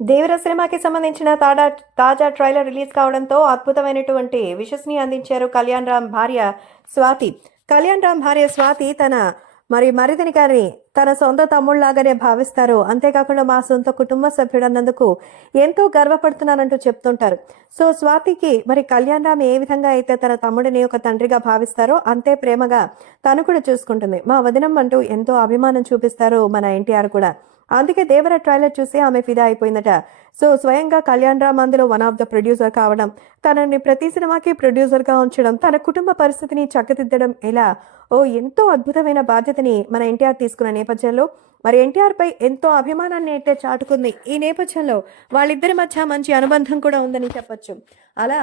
దేవర సినిమాకి సంబంధించిన తాజా ట్రైలర్ రిలీజ్ కావడంతో అద్భుతమైనటువంటి విషస్ని అందించారు కళ్యాణ్ రామ్ భార్య స్వాతి. కళ్యాణ్ రామ్ భార్య స్వాతి తన మరిదిని గారిని తన సొంత తమ్ముళ్లాగానే భావిస్తారు. అంతేకాకుండా మా సొంత కుటుంబ సభ్యుడన్నందుకు ఎంతో గర్వపడుతున్నానంటూ చెప్తుంటారు. సో స్వాతికి కళ్యాణ్ రామ్ ఏ విధంగా అయితే తన తమ్ముడిని ఒక తండ్రిగా భావిస్తారో అంతే ప్రేమగా తను కూడా చూసుకుంటుంది. మా వదినం అంటూ ఎంతో అభిమానం చూపిస్తారు మన ఎన్టీఆర్ కూడా. అందుకే దేవర ట్రైలర్ చూసి ఆమె ఫిదా అయిపోయిందట. సో స్వయంగా కళ్యాణ్ రామ్ అందులో వన్ ఆఫ్ ద ప్రొడ్యూసర్ కావడం, తనని ప్రతి సినిమాకి ప్రొడ్యూసర్గా ఉంచడం, తన కుటుంబ పరిస్థితిని చక్కదిద్దడం, ఇలా ఎంతో అద్భుతమైన బాధ్యతని మన ఎన్టీఆర్ తీసుకున్న నేపథ్యంలో ఎన్టీఆర్ పై ఎంతో అభిమానాన్ని అయితే చాటుకుంది. ఈ నేపథ్యంలో వాళ్ళిద్దరి మధ్య మంచి అనుబంధం కూడా ఉందని చెప్పొచ్చు. అలా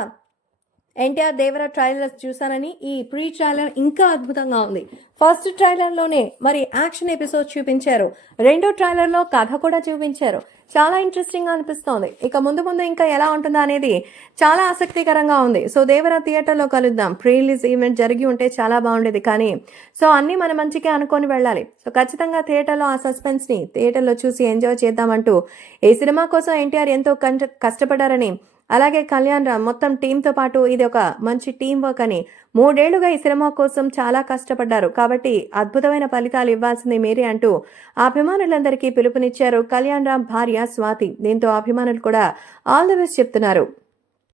ఎన్టీఆర్ దేవర ట్రైలర్ చూసానని ఈ ప్రీ ట్రైలర్ ఇంకా అద్భుతంగా ఉంది. ఫస్ట్ ట్రైలర్లోనే యాక్షన్ ఎపిసోడ్ చూపించారు, రెండో ట్రైలర్లో కథ కూడా చూపించారు. చాలా ఇంట్రెస్టింగ్ గా అనిపిస్తోంది. ఇక ముందు ఇంకా ఎలా ఉంటుందా అనేది చాలా ఆసక్తికరంగా ఉంది. సో దేవర థియేటర్లో కలుద్దాం. ప్రీ రిలీజ్ ఈవెంట్ జరిగి ఉంటే చాలా బాగుండేది, కానీ సో అన్నీ మన మంచికే అనుకొని వెళ్ళాలి. సో ఖచ్చితంగా థియేటర్లో ఆ సస్పెన్స్ ని థియేటర్లో చూసి ఎంజాయ్ చేద్దామంటూ ఈ సినిమా కోసం ఎన్టీఆర్ ఎంతో కష్టపడ్డారని, అలాగే కళ్యాణ్ రామ్ మొత్తం టీంతో పాటు ఇది ఒక మంచి టీం వర్క్ అని 3 ఏళ్లుగా ఈ సినిమా కోసం చాలా కష్టపడ్డారు. కాబట్టి అద్భుతమైన ఫలితాలు ఇవ్వాల్సిందే మీరే అంటూ అభిమానులందరికీ పిలుపునిచ్చారు కళ్యాణ్ రామ్ భార్య స్వాతి. దీంతో అభిమానులు కూడా ఆల్ ది బెస్ట్ చెప్తున్నారు.